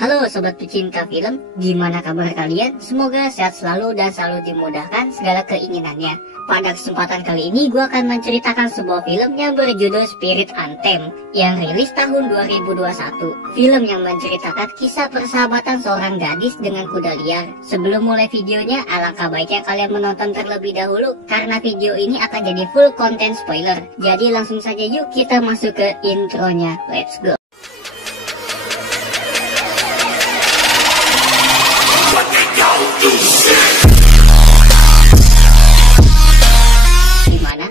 Halo sobat pecinta film, gimana kabar kalian? Semoga sehat selalu dan selalu dimudahkan segala keinginannya. Pada kesempatan kali ini gue akan menceritakan sebuah film yang berjudul Spirit Anthem yang rilis tahun 2021. Film yang menceritakan kisah persahabatan seorang gadis dengan kuda liar. Sebelum mulai videonya, alangkah baiknya kalian menonton terlebih dahulu karena video ini akan jadi full content spoiler. Jadi langsung saja yuk kita masuk ke intronya. Let's go.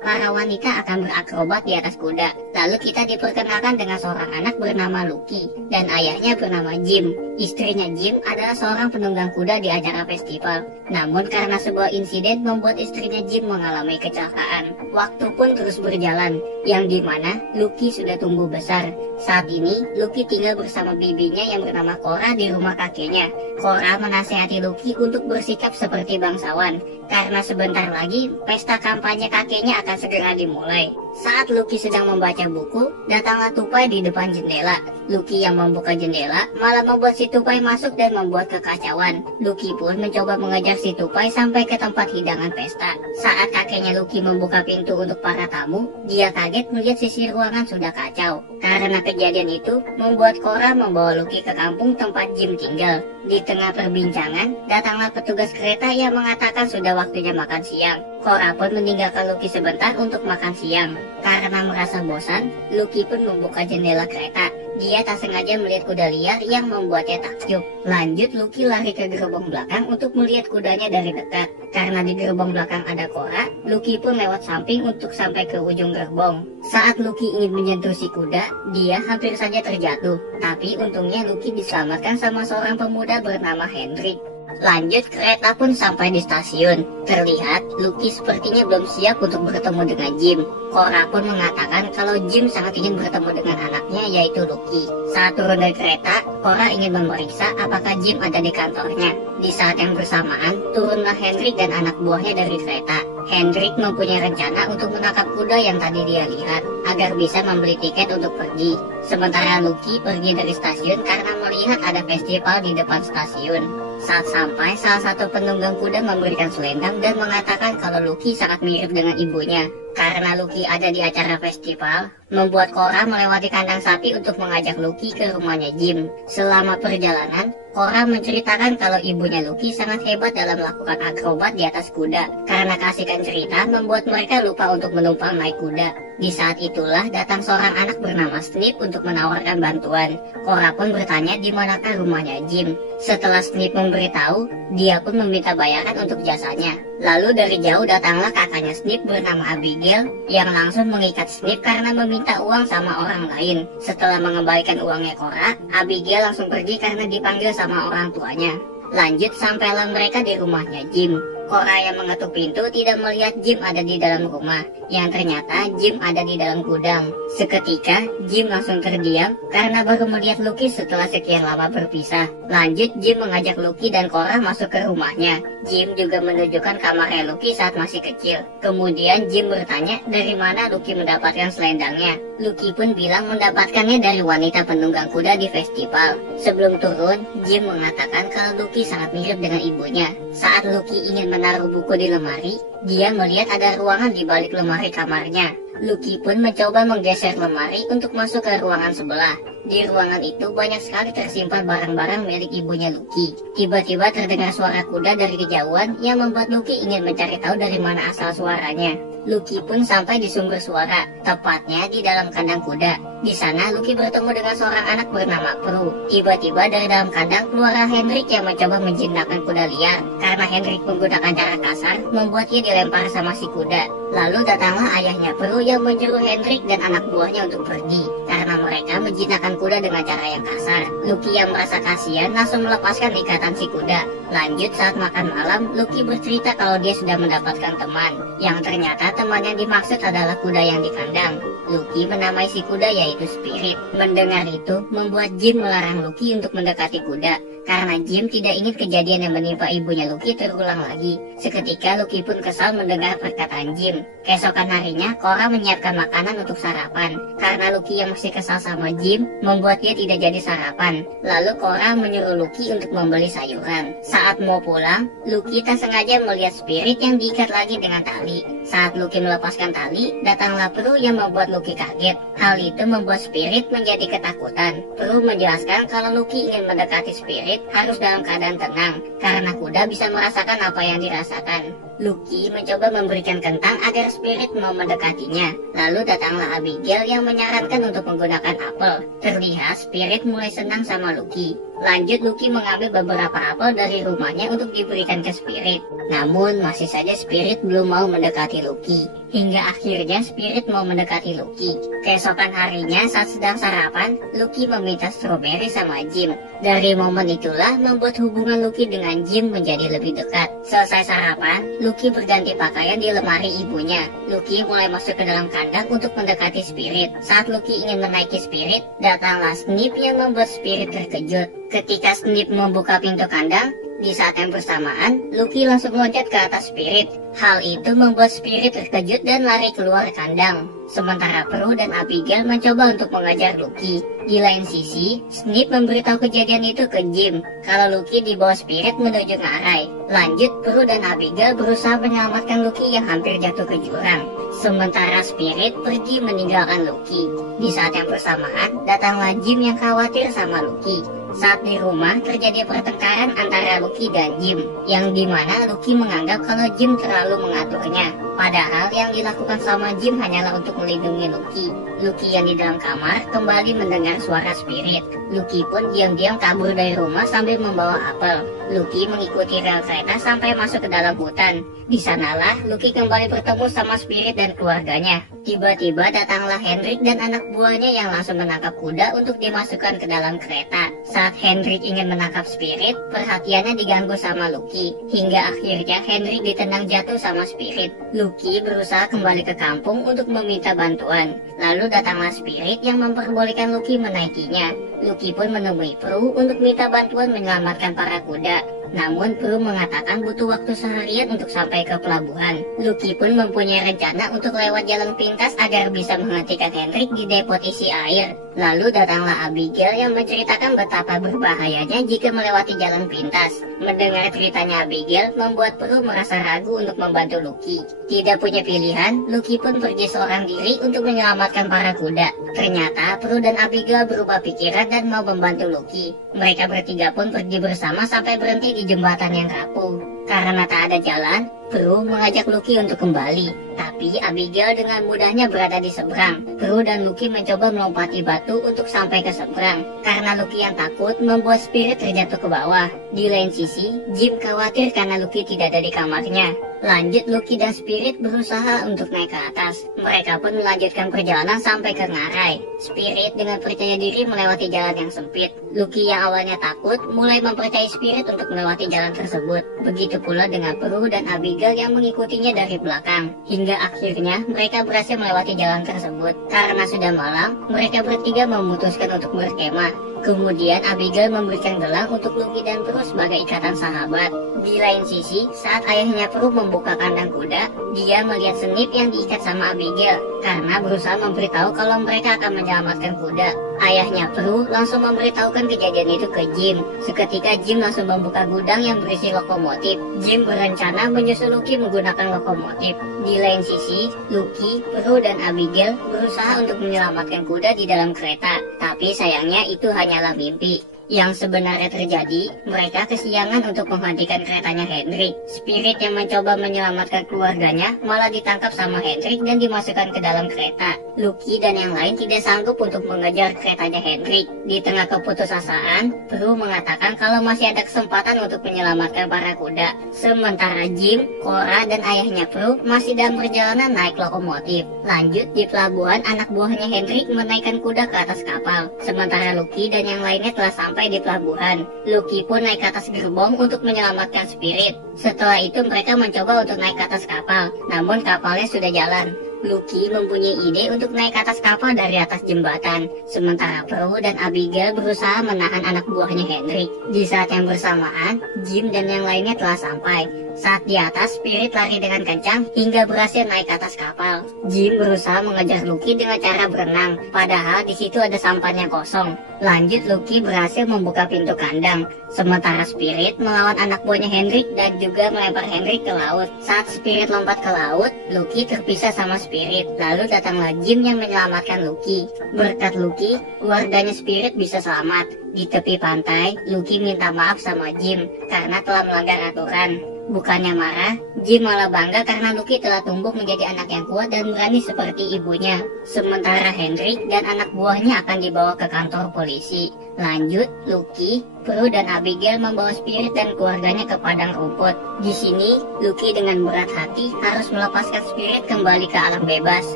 Para wanita akan berakrobat di atas kuda. Lalu kita diperkenalkan dengan seorang anak bernama Lucky dan ayahnya bernama Jim. Istrinya Jim adalah seorang penunggang kuda di acara festival. Namun karena sebuah insiden membuat istrinya Jim mengalami kecelakaan. Waktu pun terus berjalan, yang dimana Lucky sudah tumbuh besar. Saat ini Lucky tinggal bersama bibinya yang bernama Cora di rumah kakeknya. Cora menasihati Lucky untuk bersikap seperti bangsawan karena sebentar lagi pesta kampanye kakeknya akan segera dimulai. Saat Lucky sedang membaca buku, datanglah tupai di depan jendela. Lucky yang membuka jendela malah membuat si tupai masuk dan membuat kekacauan. Lucky pun mencoba mengejar si tupai sampai ke tempat hidangan pesta. Saat kakeknya Lucky membuka pintu untuk para tamu, dia kaget melihat sisi ruangan sudah kacau. Karena kejadian itu membuat Cora membawa Lucky ke kampung tempat Jim tinggal. Di tengah perbincangan, datanglah petugas kereta yang mengatakan sudah waktunya makan siang. Cora pun meninggalkan Lucky sebentar untuk makan siang. Karena merasa bosan, Lucky pun membuka jendela kereta. Dia tak sengaja melihat kuda liar yang membuatnya takjub. Lanjut, Lucky lari ke gerbong belakang untuk melihat kudanya dari dekat. Karena di gerbong belakang ada Cora, Lucky pun lewat samping untuk sampai ke ujung gerbong. Saat Lucky ingin menyentuh si kuda, dia hampir saja terjatuh. Tapi untungnya Lucky diselamatkan sama seorang pemuda bernama Hendrik. Lanjut, kereta pun sampai di stasiun. Terlihat Lucky sepertinya belum siap untuk bertemu dengan Jim. Cora pun mengatakan kalau Jim sangat ingin bertemu dengan anaknya yaitu Lucky. Saat turun dari kereta, Cora ingin memeriksa apakah Jim ada di kantornya. Di saat yang bersamaan, turunlah Hendrik dan anak buahnya dari kereta. Hendrik mempunyai rencana untuk menangkap kuda yang tadi dia lihat agar bisa membeli tiket untuk pergi. Sementara Lucky pergi dari stasiun karena melihat ada festival di depan stasiun. Saat sampai, salah satu penunggang kuda memberikan selendang dan mengatakan kalau Lucky sangat mirip dengan ibunya. Karena Lucky ada di acara festival, membuat Cora melewati kandang sapi untuk mengajak Lucky ke rumahnya Jim. Selama perjalanan, Cora menceritakan kalau ibunya Lucky sangat hebat dalam melakukan akrobat di atas kuda. Karena kasihkan cerita membuat mereka lupa untuk menumpang naik kuda. Di saat itulah datang seorang anak bernama Snip untuk menawarkan bantuan. Cora pun bertanya di manakah rumahnya Jim. Setelah Snip memberitahu, dia pun meminta bayaran untuk jasanya. Lalu dari jauh datanglah kakaknya Snip bernama Abigail yang langsung mengikat Snip karena meminta uang sama orang lain. Setelah mengembalikan uangnya Cora, Abigail langsung pergi karena dipanggil sama orang tuanya. Lanjut, sampailah mereka di rumahnya Jim. Cora yang mengetuk pintu tidak melihat Jim ada di dalam rumah, yang ternyata Jim ada di dalam gudang. Seketika, Jim langsung terdiam karena baru melihat Lucky setelah sekian lama berpisah. Lanjut, Jim mengajak Lucky dan Cora masuk ke rumahnya. Jim juga menunjukkan kamarnya Lucky saat masih kecil. Kemudian Jim bertanya dari mana Lucky mendapatkan selendangnya. Lucky pun bilang mendapatkannya dari wanita penunggang kuda di festival. Sebelum turun, Jim mengatakan kalau Lucky sangat mirip dengan ibunya. Saat Lucky ingin menaruh buku di lemari, dia melihat ada ruangan di balik lemari kamarnya. Lucky pun mencoba menggeser lemari untuk masuk ke ruangan sebelah. Di ruangan itu banyak sekali tersimpan barang-barang milik ibunya Lucky. Tiba-tiba terdengar suara kuda dari kejauhan yang membuat Lucky ingin mencari tahu dari mana asal suaranya. Lucky pun sampai di sumber suara, tepatnya di dalam kandang kuda. Di sana Lucky bertemu dengan seorang anak bernama Prue. Tiba-tiba dari dalam kandang keluarlah Hendrik yang mencoba menjinakkan kuda liar. Karena Hendrik menggunakan cara kasar, membuat ia dilempar sama si kuda. Lalu datanglah ayahnya Prue yang menyuruh Hendrik dan anak buahnya untuk pergi karena mereka menjinakkan kuda dengan cara yang kasar. Lucky yang merasa kasihan langsung melepaskan ikatan si kuda. Lanjut, saat makan malam, Lucky bercerita kalau dia sudah mendapatkan teman, yang ternyata teman yang dimaksud adalah kuda yang di kandang. Lucky menamai si kuda yaitu Spirit. Mendengar itu membuat Jim melarang Lucky untuk mendekati kuda karena Jim tidak ingin kejadian yang menimpa ibunya Lucky terulang lagi. Seketika Lucky pun kesal mendengar perkataan Jim. Keesokan harinya, Cora menyiapkan makanan untuk sarapan. Karena Lucky yang masih kesal kesal sama Jim membuat dia tidak jadi sarapan. Lalu Cora menyuruh Lucky untuk membeli sayuran. Saat mau pulang, Lucky tak sengaja melihat Spirit yang diikat lagi dengan tali. Saat Lucky melepaskan tali, datanglah Prue yang membuat Lucky kaget. Hal itu membuat Spirit menjadi ketakutan. Prue menjelaskan kalau Lucky ingin mendekati Spirit harus dalam keadaan tenang, karena kuda bisa merasakan apa yang dirasakan. Lucky mencoba memberikan kentang agar Spirit mau mendekatinya. Lalu datanglah Abigail yang menyarankan untuk menggunakan apel. Terlihat Spirit mulai senang sama Lucky. Lanjut, Lucky mengambil beberapa apel dari rumahnya untuk diberikan ke Spirit. Namun masih saja Spirit belum mau mendekati Lucky. Hingga akhirnya Spirit mau mendekati Lucky. Keesokan harinya saat sedang sarapan, Lucky meminta stroberi sama Jim. Dari momen itulah membuat hubungan Lucky dengan Jim menjadi lebih dekat. Selesai sarapan, Lucky berganti pakaian di lemari ibunya. Lucky mulai masuk ke dalam kandang untuk mendekati Spirit. Saat Lucky ingin menaiki Spirit, datanglah Snip yang membuat Spirit terkejut. Ketika Snip membuka pintu kandang, di saat yang bersamaan, Lucky langsung loncat ke atas Spirit. Hal itu membuat Spirit terkejut dan lari keluar kandang. Sementara Prue dan Abigail mencoba untuk mengejar Lucky. Di lain sisi, Snip memberitahu kejadian itu ke Jim kalau Lucky dibawa Spirit menuju ngarai. Lanjut, Prue dan Abigail berusaha menyelamatkan Lucky yang hampir jatuh ke jurang. Sementara Spirit pergi meninggalkan Lucky. Di saat yang bersamaan, datanglah Jim yang khawatir sama Lucky. Saat di rumah terjadi pertengkaran antara Lucky dan Jim, yang dimana Lucky menganggap kalau Jim terlalu mengaturnya. Padahal yang dilakukan sama Jim hanyalah untuk melindungi Lucky. Lucky yang di dalam kamar kembali mendengar suara Spirit. Lucky pun diam-diam kabur dari rumah sambil membawa apel. Lucky mengikuti rel kereta sampai masuk ke dalam hutan. Di sanalah Lucky kembali bertemu sama Spirit dan keluarganya. Tiba-tiba datanglah Hendrik dan anak buahnya yang langsung menangkap kuda untuk dimasukkan ke dalam kereta. Saat Hendrik ingin menangkap Spirit, perhatiannya diganggu sama Lucky. Hingga akhirnya Hendrik ditendang jatuh sama Spirit. Lucky berusaha kembali ke kampung untuk meminta bantuan. Lalu datanglah Spirit yang memperbolehkan Lucky menaikinya. Lucky pun menemui Prue untuk minta bantuan menyelamatkan para kuda. Namun Prue mengatakan butuh waktu seharian untuk sampai ke pelabuhan. Lucky pun mempunyai rencana untuk lewat jalan pintas agar bisa menghentikan Hendrik di depot isi air. Lalu datanglah Abigail yang menceritakan betapa berbahayanya jika melewati jalan pintas. Mendengar ceritanya Abigail membuat Prue merasa ragu untuk membantu Lucky. Tidak punya pilihan, Lucky pun pergi seorang diri untuk menyelamatkan para kuda. Ternyata Prue dan Abigail berubah pikiran dan mau membantu Lucky. Mereka bertiga pun pergi bersama sampai berhenti di jembatan yang rapuh. Karena tak ada jalan, Prue mengajak Lucky untuk kembali. Tapi Abigail dengan mudahnya berada di seberang. Prue dan Lucky mencoba melompati batu untuk sampai ke seberang. Karena Lucky yang takut membuat Spirit terjatuh ke bawah. Di lain sisi, Jim khawatir karena Lucky tidak ada di kamarnya. Lanjut, Lucky dan Spirit berusaha untuk naik ke atas. Mereka pun melanjutkan perjalanan sampai ke ngarai. Spirit dengan percaya diri melewati jalan yang sempit. Lucky yang awalnya takut mulai mempercayai Spirit untuk melewati jalan tersebut. Begitu pula dengan Prue dan Abigail yang mengikutinya dari belakang. Hingga akhirnya mereka berhasil melewati jalan tersebut. Karena sudah malam, mereka bertiga memutuskan untuk berkemah. Kemudian Abigail memberikan gelang untuk Lucky dan Prue sebagai ikatan sahabat. Di lain sisi, saat ayahnya Prue membuka kandang kuda, dia melihat Snip yang diikat sama Abigail karena berusaha memberitahu kalau mereka akan menyelamatkan kuda. Ayahnya Prue langsung memberitahukan kejadian itu ke Jim. Seketika Jim langsung membuka gudang yang berisi lokomotif. Jim berencana menyusul Lucky menggunakan lokomotif. Di lain sisi, Lucky, Prue, dan Abigail berusaha untuk menyelamatkan kuda di dalam kereta. Tapi sayangnya itu hanyalah mimpi. Yang sebenarnya terjadi, mereka kesiangan untuk menghentikan keretanya Hendrik. Spirit yang mencoba menyelamatkan keluarganya malah ditangkap sama Hendrik dan dimasukkan ke dalam kereta. Lucky dan yang lain tidak sanggup untuk mengejar keretanya Hendrik. Di tengah keputusasaan, Prue mengatakan kalau masih ada kesempatan untuk menyelamatkan para kuda. Sementara Jim, Cora, dan ayahnya Prue masih dalam perjalanan naik lokomotif. Lanjut, di pelabuhan anak buahnya Hendrik menaikkan kuda ke atas kapal. Sementara Lucky dan yang lainnya telah sampai di pelabuhan. Lucky pun naik ke atas gerbong untuk menyelamatkan Spirit. Setelah itu mereka mencoba untuk naik ke atas kapal, namun kapalnya sudah jalan. Lucky mempunyai ide untuk naik ke atas kapal dari atas jembatan. Sementara Prue dan Abigail berusaha menahan anak buahnya Hendrik. Di saat yang bersamaan, Jim dan yang lainnya telah sampai. Saat di atas, Spirit lari dengan kencang hingga berhasil naik ke atas kapal. Jim berusaha mengejar Lucky dengan cara berenang, padahal di situ ada sampannya kosong. Lanjut, Lucky berhasil membuka pintu kandang, sementara Spirit melawan anak buahnya Hendrik dan juga melempar Hendrik ke laut. Saat Spirit lompat ke laut, Lucky terpisah sama Spirit. Lalu datanglah Jim yang menyelamatkan Lucky. Berkat Lucky, keluarganya Spirit bisa selamat. Di tepi pantai, Lucky minta maaf sama Jim karena telah melanggar aturan. Bukannya marah, Jim malah bangga karena Lucky telah tumbuh menjadi anak yang kuat dan berani seperti ibunya. Sementara Hendrik dan anak buahnya akan dibawa ke kantor polisi. Lanjut, Lucky, Prue dan Abigail membawa Spirit dan keluarganya ke padang rumput. Di sini, Lucky dengan berat hati harus melepaskan Spirit kembali ke alam bebas.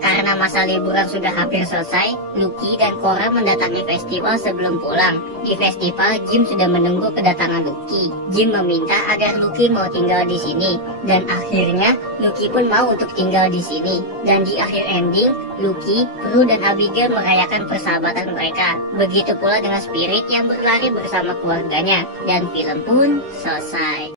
Karena masa liburan sudah hampir selesai, Lucky dan Cora mendatangi festival sebelum pulang. Di festival, Jim sudah menunggu kedatangan Lucky. Jim meminta agar Lucky mau tinggal di sini, dan akhirnya Lucky pun mau untuk tinggal di sini. Dan di akhir ending, Lucky, Prue dan Abigail merayakan persahabatan mereka. Begitu pula dengan Spirit yang berlari bersama keluarganya, dan film pun selesai.